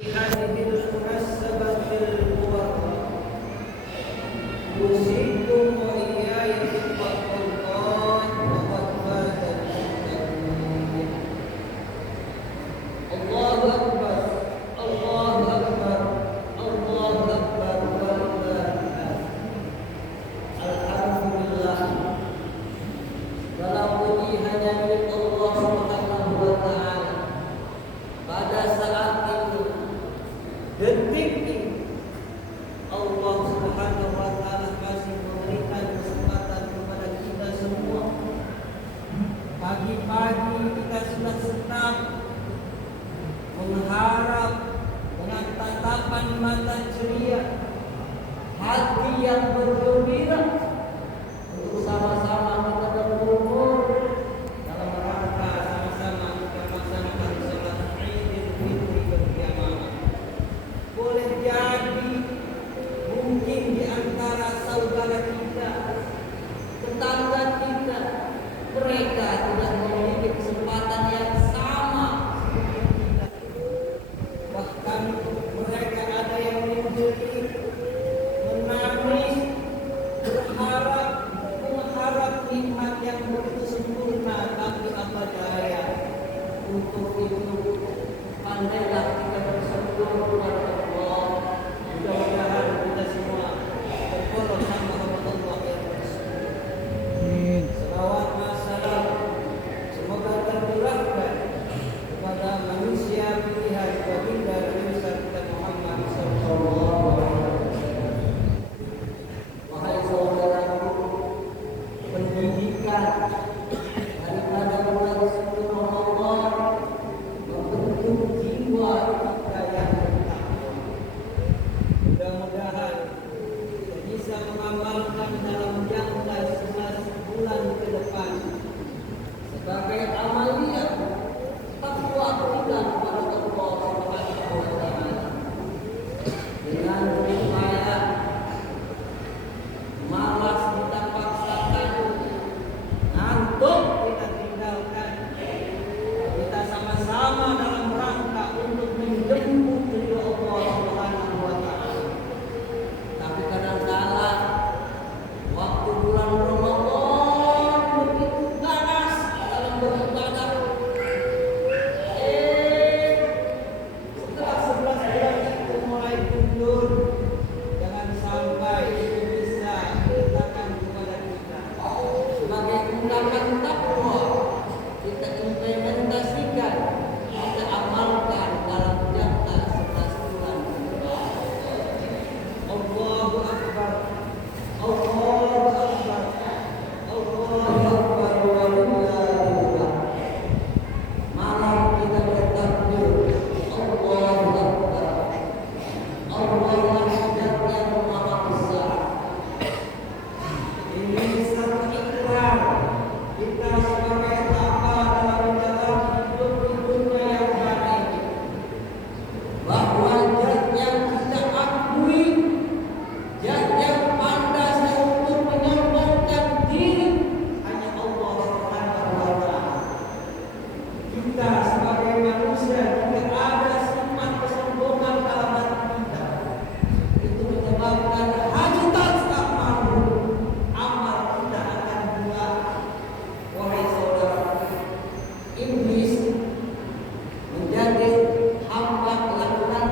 هذه المناسبة المباركة أوصيكم وإياي بتقوى الله وقد فاز المتقون. الله أكبر الله أكبر الله أكبر ولله الحمد. Alhamdulillah, segala puji hanya milik Allah Subhanahu wa Ta'ala. Pada saat ini, detik ini, Allah Subhanahu wa Ta'ala masih memberikan kesempatan kepada kita semua. Pagi-pagi kita sudah senang mengharap dengan tatapan mata ceria, hati yang bergembira untuk sama-sama kita berkumpul dalam rangka sama-sama kita melaksanakan salat Idul Fitri berjamaah. Boleh jadi mungkin di antara saudara kita, tetangga kita, mereka tidak memiliki kesempatan yang sama seperti kita. Bahkan mereka ada yang menjerit, menangis, mengharap nikmat yang begitu sempurna, tapi apa daya. Untuk itu pandailah kita bersyukur kepada Allah. Mudah-mudahan kita semua berkorban sama Allah yang bersyukur. Salawat wassalam semoga tercurahkan kepada manusia pilihan baginda Rasul kita Muhammad sallallahu alaihi wasallam. Wahai saudaraku, pendidikan daripada bulan sebelum Ramadan membentuk jiwa kita yang bertakwa. Mudah-mudahan kita bisa mengamalkan dalam jangka 11 bulan ke depan sebagai amaliyah takwa kita kepada Allah Subhanahu wa Ta'ala, dengan upaya malas kita paksakan, ngantuk kita tinggalkan. Kita sama-sama dalam rangka untuk menjemput ridho Allah Subhanahu wa Ta'ala. Tapi kadang-kala waktu bulan Ramadan begitu ganas dalam beribadah. Setelah 11 bulan itu mulai mundur. Jangan sampai itu bisa diletakkan kepada kita sebagai undangan takwa. Kita implementasikan, kita amalkan dalam jangka 11 bulan ke depan. Allahu Akbar, Allahu Akbar, Allahu Akbar walillahillah. Malam kita bertakbir, Allahu Akbar, Allah Zat yang Maha Besar. Ini satu ikrar kita sebagai apa dalam menjalani hidup di dunia yang baik, bahwa Zat yang kita akui, Zat yang pantas untuk menyombongkan diri hanya Allah Subhanahu wa Ta'ala. Kita sebagai manusia jika ada sifat kesombongan dalam hati kita, itu menyebabkan hajatan tak mampu, amal kita akan bulat. Wahai saudara, iblis menjadi hamba lakukan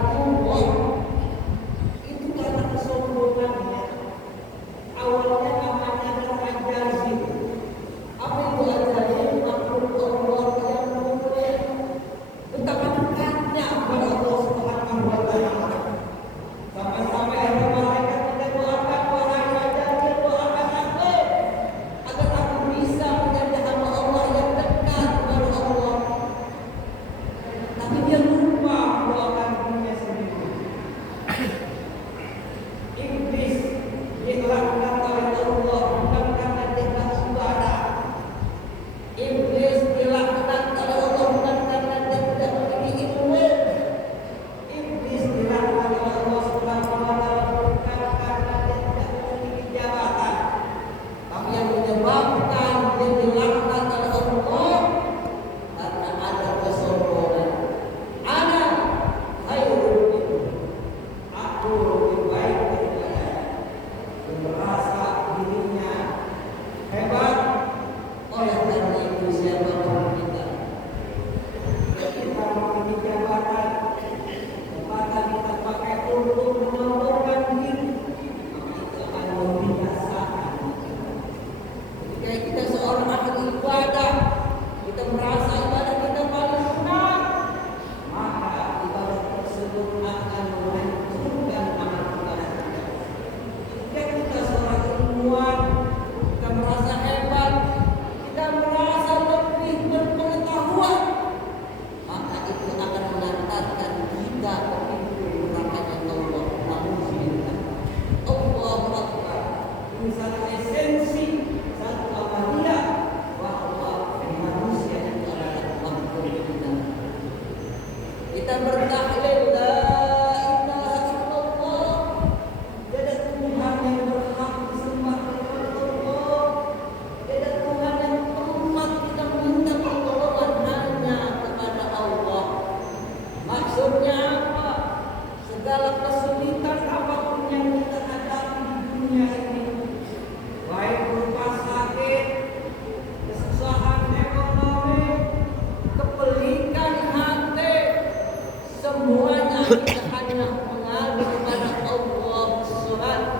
kita hanya mengadu kepada Allah Subhanahu.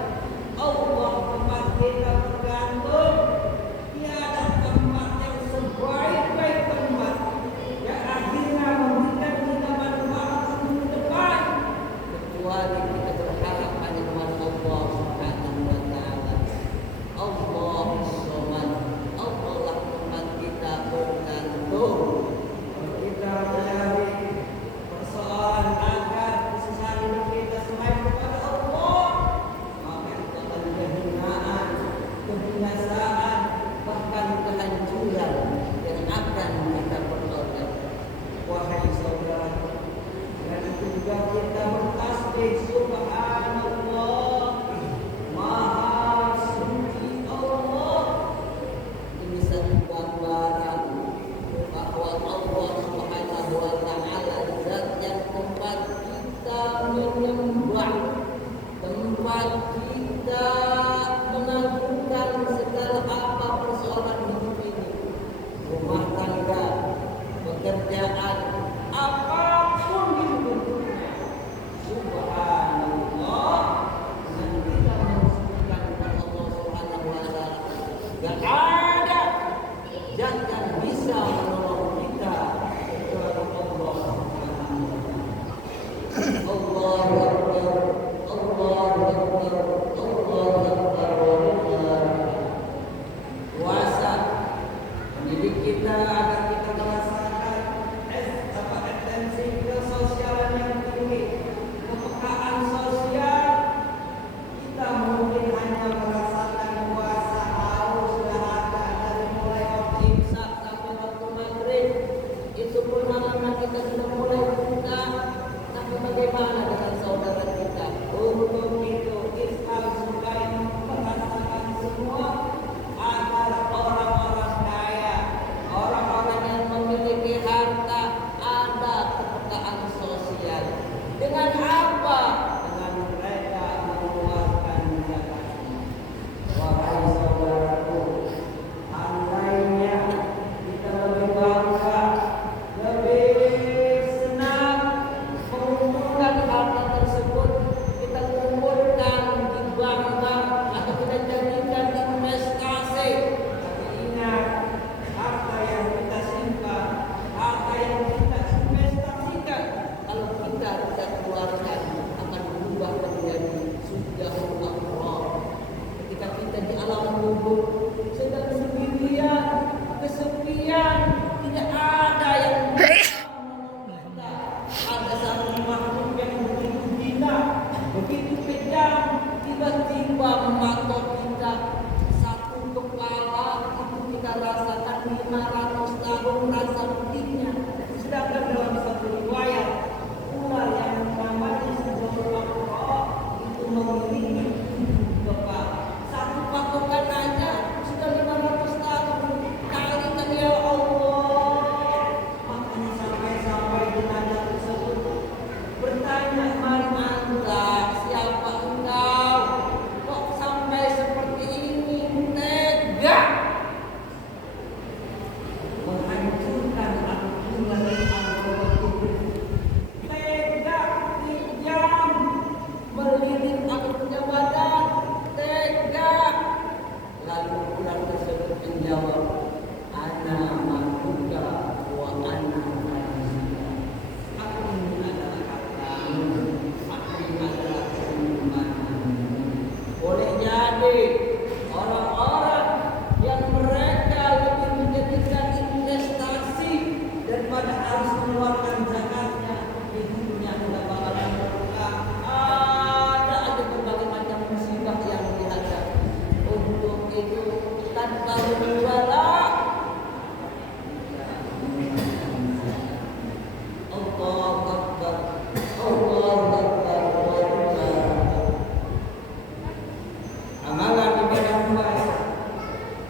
Allah tempat kita bergantung. Tiada tempat yang sebaik-baik tempat yang akhirnya memberikan kita manfaat untuk depan, kecuali kita berharap hanya kepada Allah Subhanahu wa Ta'ala. Allah Subhanahu, Allah lah tempat kita bergantung. Kalau kita mencari persoalan agar kesusahan hidup kita selain kepada Allah, maka itu akan kehinaan, kebinasaan, bahkan kehancuran yang akan kita peroleh. Wahai saudara, dan itu juga kita bertasbih subhanallah, maha suci Allah. Ini satu gambaran bahwa Allah Subhanahu wa Ta'ala zat yang tempat kita menyembah, tempat kita mengajukan segala apa persoalan hidup ini, rumah tangga, pekerjaan, apapun bentuknya. Subhanallah, dan kita mensyukurkan kepada Allah Subhanahu wa Ta'ala. Gak ada zat yang bisa menolong kita kecuali Allah Subhanahu wa Ta'ala. Allahu Akbar, Allahu Akbar, Allahu Akbar, puasa mendidik kita agar kita merasakan atensi kesosialan yang tinggi, kepekaan sosial. Kita mungkin hanya merasakan puasa haus dahaga dari mulai waktu imsak sampai waktu maghrib. Itu pun anak kita sudah mulai buka. Tapi bagaimana dengan saudara kita? Untuk itu Islam supaya merasakan semua agar orang-orang kaya, orang-orang yang memiliki harta ada kepekaan sosial. Dengan apa? Dengan mereka mengeluarkan zakat. Wahai saudaraku, andainya kita lebih bangga, lebih senang mengumpulkan harta tersebut, kita kumpulkan di bank-bank atau kita jadikan investasi. Tapi ingat, harta yang kita simpan, harta yang kita investasikan, kalau kita tidak keluarkan akan berubah menjadi sudah Allah. Ketika kita di alam kubur sedang sendirian, kesepian, tidak ada yang menolong kita. Ada satu makhluk yang begitu hina, begitu kejam, tiba-tiba mematok kita. Satu kepala itu kita rasakan 500 tahun rasa pedihnya. Sedangkan dalam satu riwayat, ular yang namanya sebuah Allah itu memiliki 7 kepala. Satu patokan aja sudah 500 tahun. Kalikan ya Allah. Makanya sampai jenazah tersebut bertanya, man anta, siapa engkau? Kok sampai seperti ini? Tega menghancurkan aturan agama itu. Tega, kejam, melilit aku punya badan. Tega. Lalu ular tersebut menjawab, ana manuka wa ana manusia. Aku ini adalah katamu, aku ini adalah keimanan. Boleh jadi orang-orang yang mereka lebih menjadikan investasi daripada harus mengeluarkan zakatnya, hidupnya tidak bakalan berkah. Ada aja berbagai macam musibah yang dihadapi. Untuk itu tanpa berjualan Allahu Akbar, Allahu Akbar, Allahu Akbar. Amalan ibadah puasa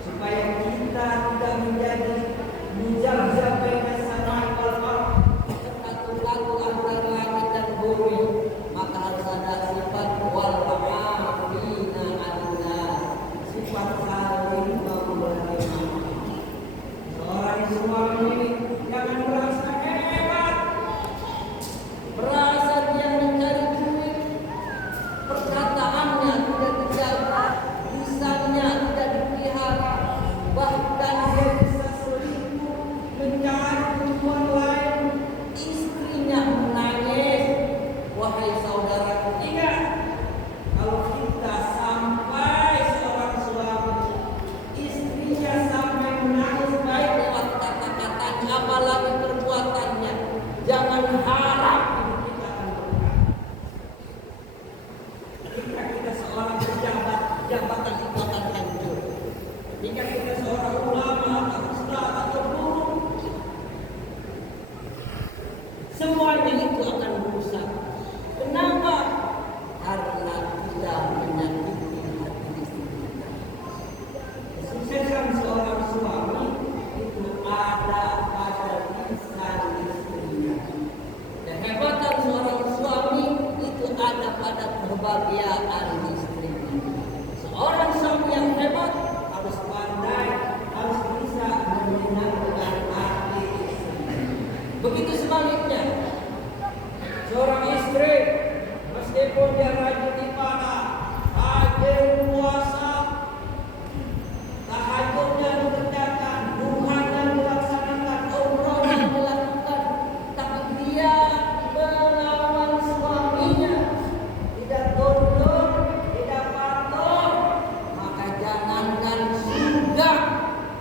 supaya kita tidak menjadi mujabzab baina samai wal ardh, terkatung-katung antara langit dan bumi, maka harus ada sifat wal afina 'anil nas, sifat saling menerima. Seorang suami jangan merasa hebat, merasa dia wahai saudara, ingat kalau kita sampai seorang suami istrinya sampai menangis baik lewat kata-katanya apalagi perbuatannya, jangan harap hidup kita akan berkah. Ketika kita seorang pejabat, jabatan itu akan hancur. Ketika kita seorang ulama atau ustaz atau guru, semuanya itu akan rusak. Kenapa? Karena kita menyakiti hati istri kita. Kesuksesan seorang suami itu ada pada lisan istrinya. Kehebatan seorang suami itu ada pada kebahagiaan istrinya. Seorang suami yang hebat harus pandai, harus bisa menyenangkan hati istrinya. Begitu sebaliknya, seorang istri meskipun dia rajin ibadah, rajin puasa, tahajudnya dikerjakan, duhanya dilaksanakan, umrohnya dilakukan, tapi dia melawan suaminya, tidak tunduk, tidak patuh, maka jangankan surga,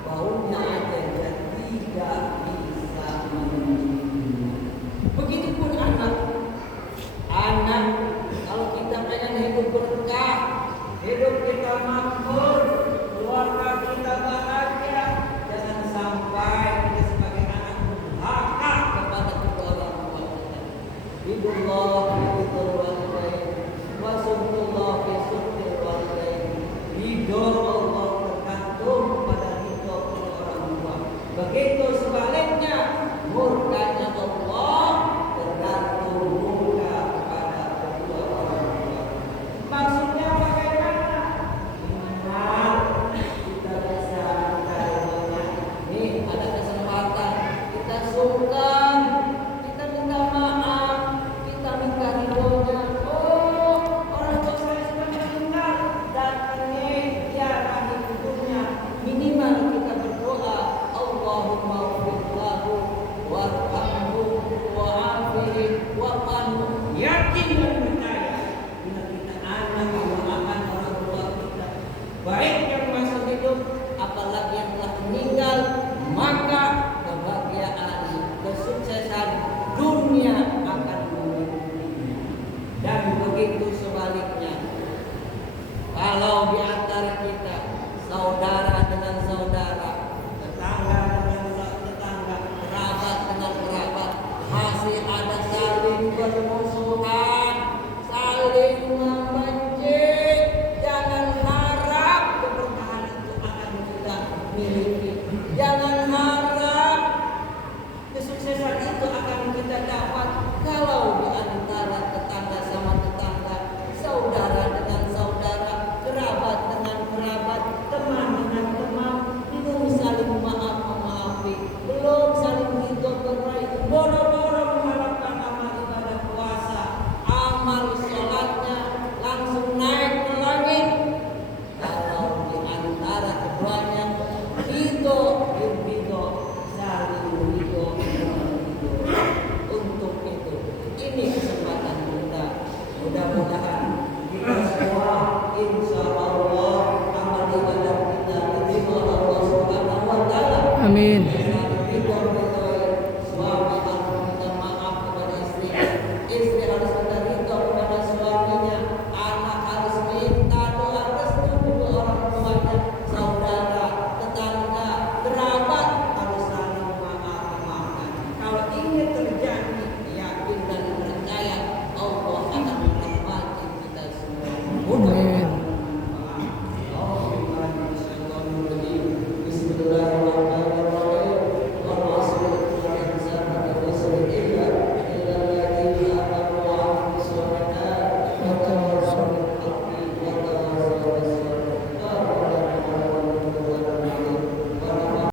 baunya aja dia tidak bisa mencium. Begitupun anak. Kalau kita pengen hidup berkah, hidup kita makmur, keluarga kita bahagia, jangan sampai kita sebagai anak durhaka kepada kedua orang tua kita. Hidullah hidul walidain, wasubullah bisubul walidain. Hidup Allah tergantung pada hidup kedua orang tua. Begitu sebaliknya.